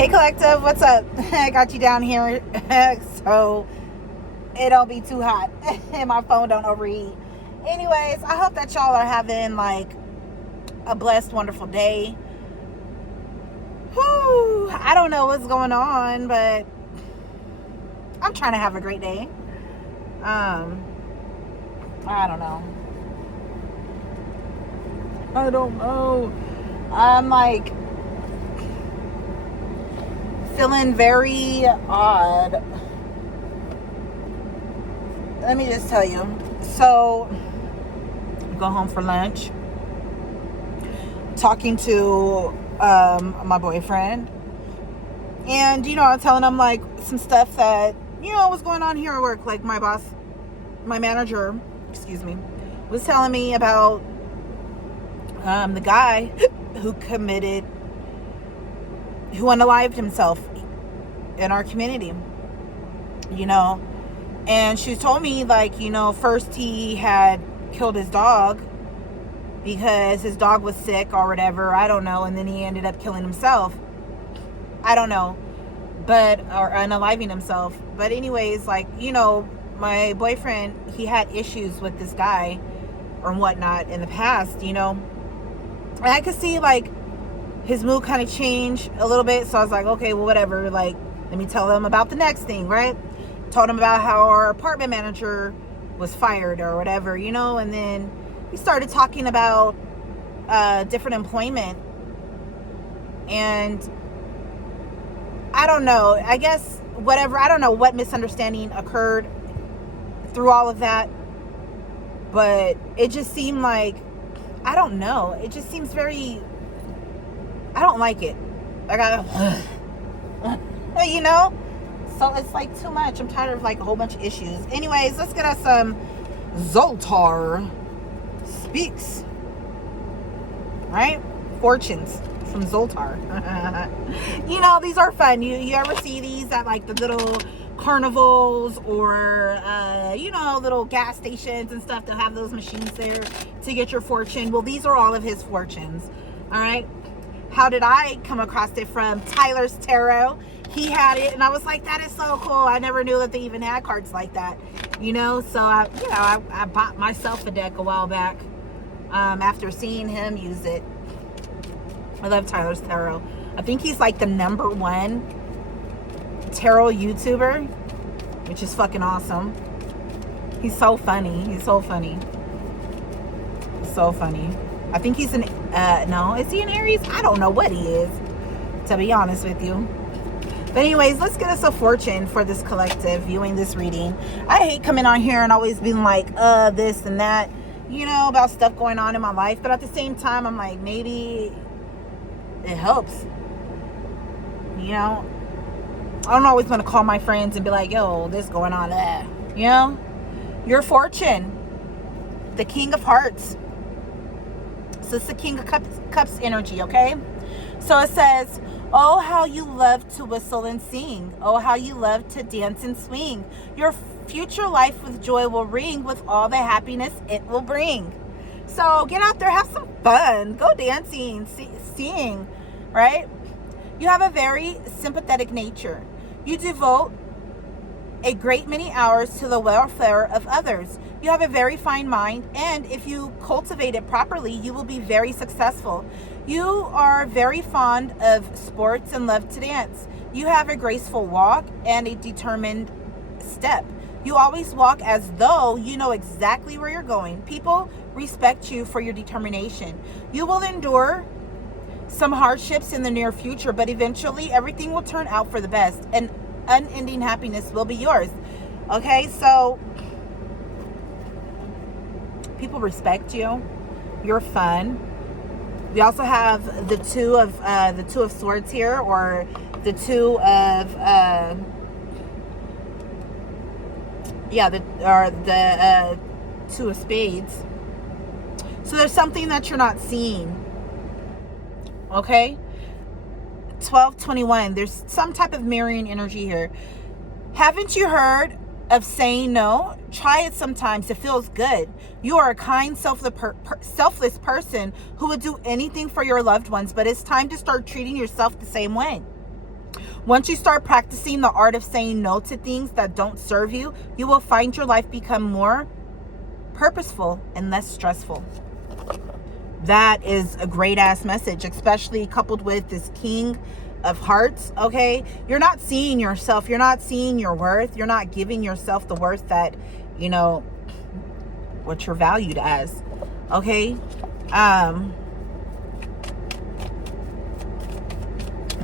Hey collective, what's up? I got you down here so it don't be too hot and my phone don't overheat. Anyways, I hope that y'all are having like a blessed, wonderful day. Whew, I don't know what's going on, but I'm trying to have a great day. I don't know. I'm like feeling very odd. Let me just tell you. So, go home for lunch. Talking to my boyfriend. And, I'm telling him like some stuff that, was going on here at work. Like my boss, my manager, was telling me about the guy who unalived himself in our community, and she told me like, first he had killed his dog because his dog was sick or whatever, I don't know, and then he ended up killing himself, I don't know, or unaliving himself. But anyways, like, my boyfriend, he had issues with this guy or whatnot in the past, and I could see like his mood kind of change a little bit. So I was like, okay, well, whatever. Like, let me tell them about the next thing, right? Told him about how our apartment manager was fired or whatever, and then we started talking about different employment. And I don't know, I guess, whatever, I don't know what misunderstanding occurred through all of that. But it just seemed like, I don't know, it just seems very, I don't like it. I gotta, so it's like too much. I'm tired of like a whole bunch of issues. Anyways, let's get us some Zoltar Speaks, right? Fortunes from Zoltar. These are fun. You ever see these at like the little carnivals or little gas stations and stuff? They'll have those machines there to get your fortune. Well, these are all of his fortunes. All right. How did I come across it? From Tyler's Tarot. He had it and I was like, that is so cool. I never knew that they even had cards like that, so I bought myself a deck a while back after seeing him use it. I love Tyler's Tarot. I think he's like the #1 tarot YouTuber, which is fucking awesome. He's so funny. I think he's an no, is he an Aries? I don't know what he is, to be honest with you. But anyways, let's get us a fortune for this collective viewing this reading. I hate coming on here and always being like this and that, about stuff going on in my life. But at the same time, I'm like, maybe it helps. I don't always want to call my friends and be like, yo, this going on there. Your fortune, the King of Hearts. So it's the King of Cups energy, okay? So it says, oh, how you love to whistle and sing. Oh, how you love to dance and swing. Your future life with joy will ring with all the happiness it will bring. So get out there, have some fun. Go dancing, sing, right? You have a very sympathetic nature. You devote a great many hours to the welfare of others. You have a very fine mind, and if you cultivate it properly, you will be very successful. You are very fond of sports and love to dance. You have a graceful walk and a determined step. You always walk as though you know exactly where you're going. People respect you for your determination. You will endure some hardships in the near future, but eventually everything will turn out for the best, and unending happiness will be yours. Okay, so people respect you. You're fun. We also have the two of swords here, or the two of the two of spades. So there's something that you're not seeing. Okay, 1221. There's some type of mirroring energy here. Haven't you heard of saying no? Try it sometimes. It feels good. You are a kind, selfless person who would do anything for your loved ones, but it's time to start treating yourself the same way. Once you start practicing the art of saying no to things that don't serve you, you will find your life become more purposeful and less stressful. That is a great ass message, especially coupled with this King of Hearts. Okay, you're not seeing yourself, you're not seeing your worth, you're not giving yourself the worth that, you know, what you're valued as. Okay,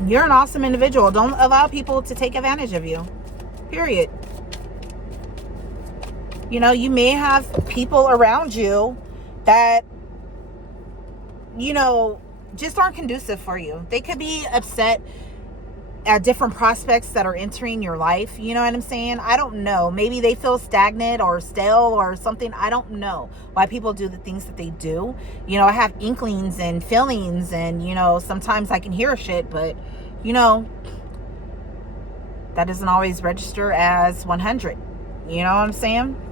you're an awesome individual. Don't allow people to take advantage of you, period. You know, you may have people around you that, you know, just aren't conducive for you. They could be upset at different prospects that are entering your life. You know what I'm saying? I don't know. Maybe they feel stagnant or stale or something. I don't know why people do the things that they do. You know, I have inklings and feelings, and, you know, sometimes I can hear shit, but, you know, that doesn't always register as 100. You know what I'm saying?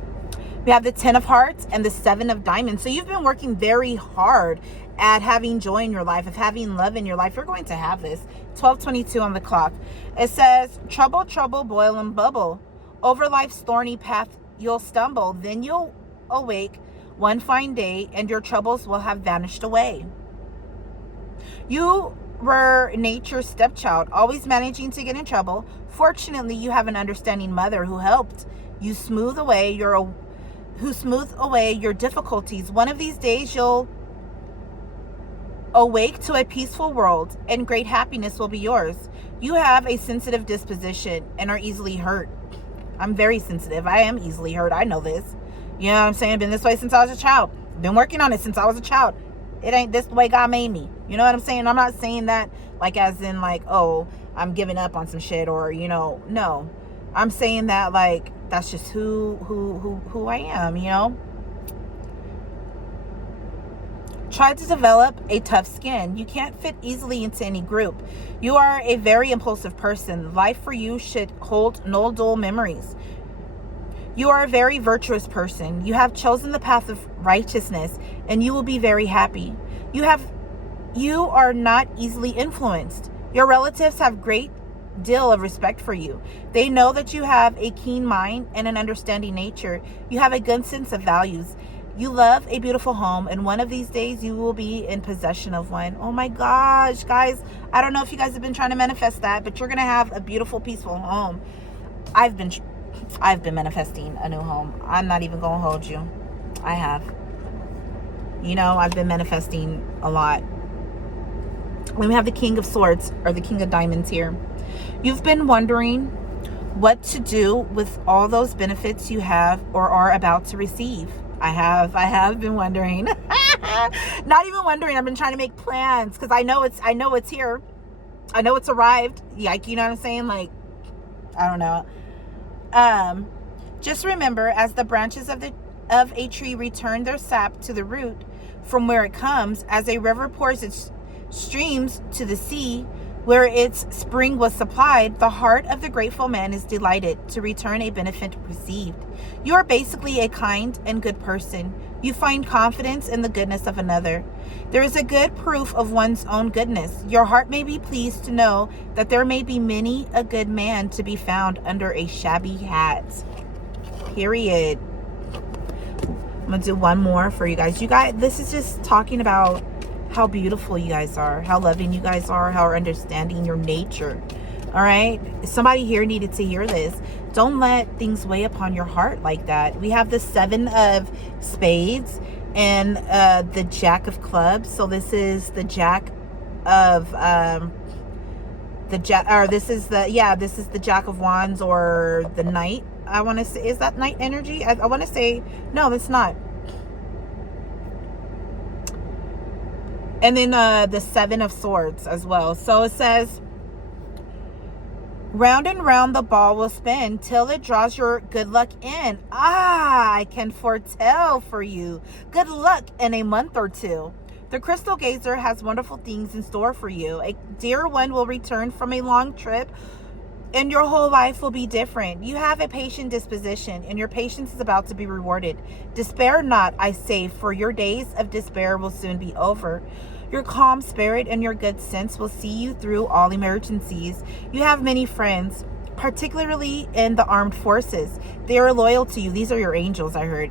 We have the 10 of Hearts and the 7 of Diamonds. So you've been working very hard at having joy in your life, of having love in your life. You're going to have this. 12:22 on the clock. It says, trouble, trouble, boil and bubble. Over life's thorny path you'll stumble. Then you'll awake one fine day and your troubles will have vanished away. You were nature's stepchild, always managing to get in trouble. Fortunately, you have an understanding mother who helped you smooth away your difficulties. One of these days you'll awake to a peaceful world and great happiness will be yours. You have a sensitive disposition and are easily hurt. I'm very sensitive. I am easily hurt. I know this. You know what I'm saying? I've been this way since I was a child. Been working on it since I was a child. It ain't this the way God made me. You know what I'm saying? I'm not saying that like as in like, oh, I'm giving up on some shit or, you know, no. I'm saying that like that's just who I am, you know? Try to develop a tough skin. You can't fit easily into any group. You are a very impulsive person. Life for you should hold no dull memories. You are a very virtuous person. You have chosen the path of righteousness and you will be very happy. You are not easily influenced. Your relatives have great deal of respect for you. They know that you have a keen mind and an understanding nature. You have a good sense of values. You love a beautiful home, and one of these days you will be in possession of one. Oh my gosh, guys. I don't know if you guys have been trying to manifest that, but you're going to have a beautiful, peaceful home. I've been manifesting a new home. I'm not even going to hold you. I have. You know, I've been manifesting a lot. When we have the King of Swords or the King of Diamonds here, you've been wondering what to do with all those benefits you have or are about to receive. I have been wondering. Not even wondering. I've been trying to make plans because I know it's here. I know it's arrived. Like, you know what I'm saying? Like, I don't know. Just remember, as the branches of a tree return their sap to the root from where it comes, as a river pours its streams to the sea where its spring was supplied, the heart of the grateful man is delighted to return a benefit received. You are basically a kind and good person. You find confidence in the goodness of another. There is a good proof of one's own goodness. Your heart may be pleased to know that there may be many a good man to be found under a shabby hat. Period. I'm gonna do one more for you guys. You guys, this is just talking about how beautiful you guys are, how loving you guys are, how understanding your nature. All right, somebody here needed to hear this. Don't let things weigh upon your heart like that. We have the 7 of Spades and the Jack of Clubs. So this is the Jack of this is the Jack of Wands or the Knight. I want to say, is that Knight energy? I want to say no, it's not. And then the 7 of Swords as well. So it says, round and round the ball will spin till it draws your good luck in. I can foretell for you good luck in a month or two. The Crystal Gazer has wonderful things in store for you. A dear one will return from a long trip, and your whole life will be different. You have a patient disposition, and your patience is about to be rewarded. Despair not, I say, for your days of despair will soon be over. Your calm spirit and your good sense will see you through all emergencies. You have many friends, particularly in the armed forces. They are loyal to you. These are your angels, I heard.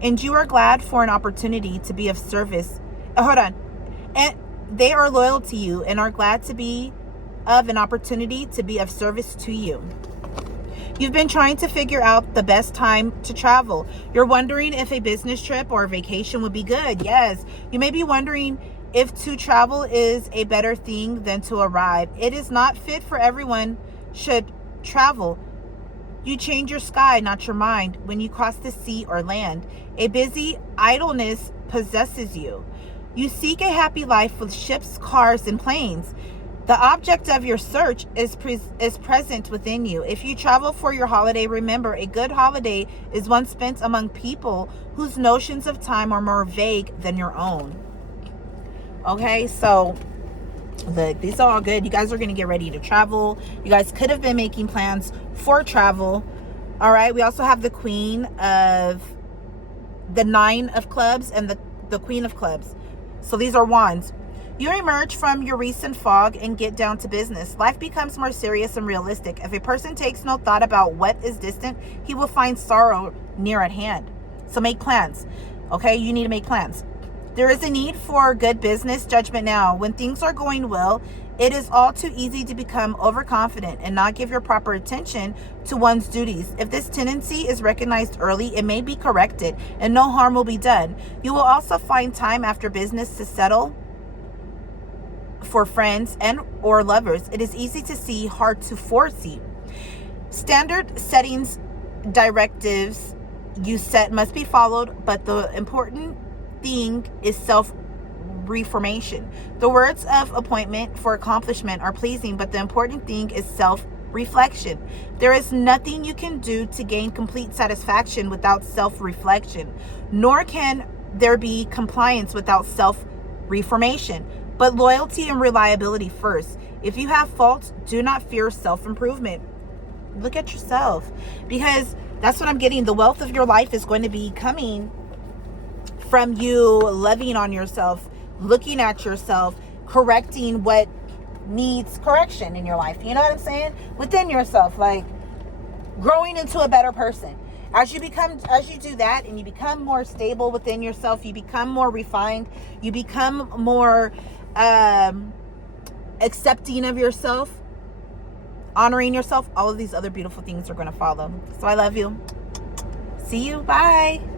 And you are glad for an opportunity to be of service. Hold on. And they are loyal to you and are glad to be of an opportunity to be of service to you. You've been trying to figure out the best time to travel. You're wondering if a business trip or a vacation would be good. Yes. You may be wondering if to travel is a better thing than to arrive. It is not fit for everyone should travel. You change your sky, not your mind, when you cross the sea or land. A busy idleness possesses you. You seek a happy life with ships, cars, and planes. The object of your search is present within you. If you travel for your holiday, remember, a good holiday is one spent among people whose notions of time are more vague than your own. Okay, so look, these are all good. You guys are going to get ready to travel. You guys could have been making plans for travel. All right, we also have the Queen of the Nine of Clubs and the Queen of Clubs. So these are wands. You emerge from your recent fog and get down to business. Life becomes more serious and realistic. If a person takes no thought about what is distant, he will find sorrow near at hand. So make plans. Okay, you need to make plans. There is a need for good business judgment now. When things are going well, it is all too easy to become overconfident and not give your proper attention to one's duties. If this tendency is recognized early, it may be corrected and no harm will be done. You will also find time after business to settle for friends and or lovers. It is easy to see, hard to foresee. Standard settings, directives you set must be followed, but the important thing is self-reformation. The words of appointment for accomplishment are pleasing, but the important thing is self-reflection. There is nothing you can do to gain complete satisfaction without self-reflection, nor can there be compliance without self-reformation. But loyalty and reliability first. If you have faults, do not fear self-improvement. Look at yourself, because that's what I'm getting. The wealth of your life is going to be coming from you loving on yourself, looking at yourself, correcting what needs correction in your life. You know what I'm saying? Within yourself, like growing into a better person. As you do that and you become more stable within yourself, you become more refined, you become more accepting of yourself, honoring yourself, all of these other beautiful things are going to follow. So I love you. See you. Bye.